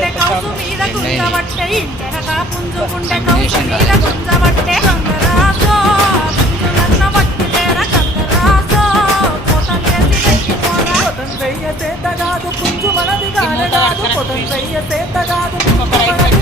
గుండె కౌసు మీద గుంజబట్టే ఇంటెనక పుంజు గుండె కౌసు మీద గుంజబట్టే గంగరాజో పుంజులన్న బట్టి లేర గంగరాజో కోతం చేసి వెయ్యిపోరా కొతం వెయ్య సేత కాదు పుంజు మనది కాదు కొతం వెయ్య సేత కాదు పుంజు మనది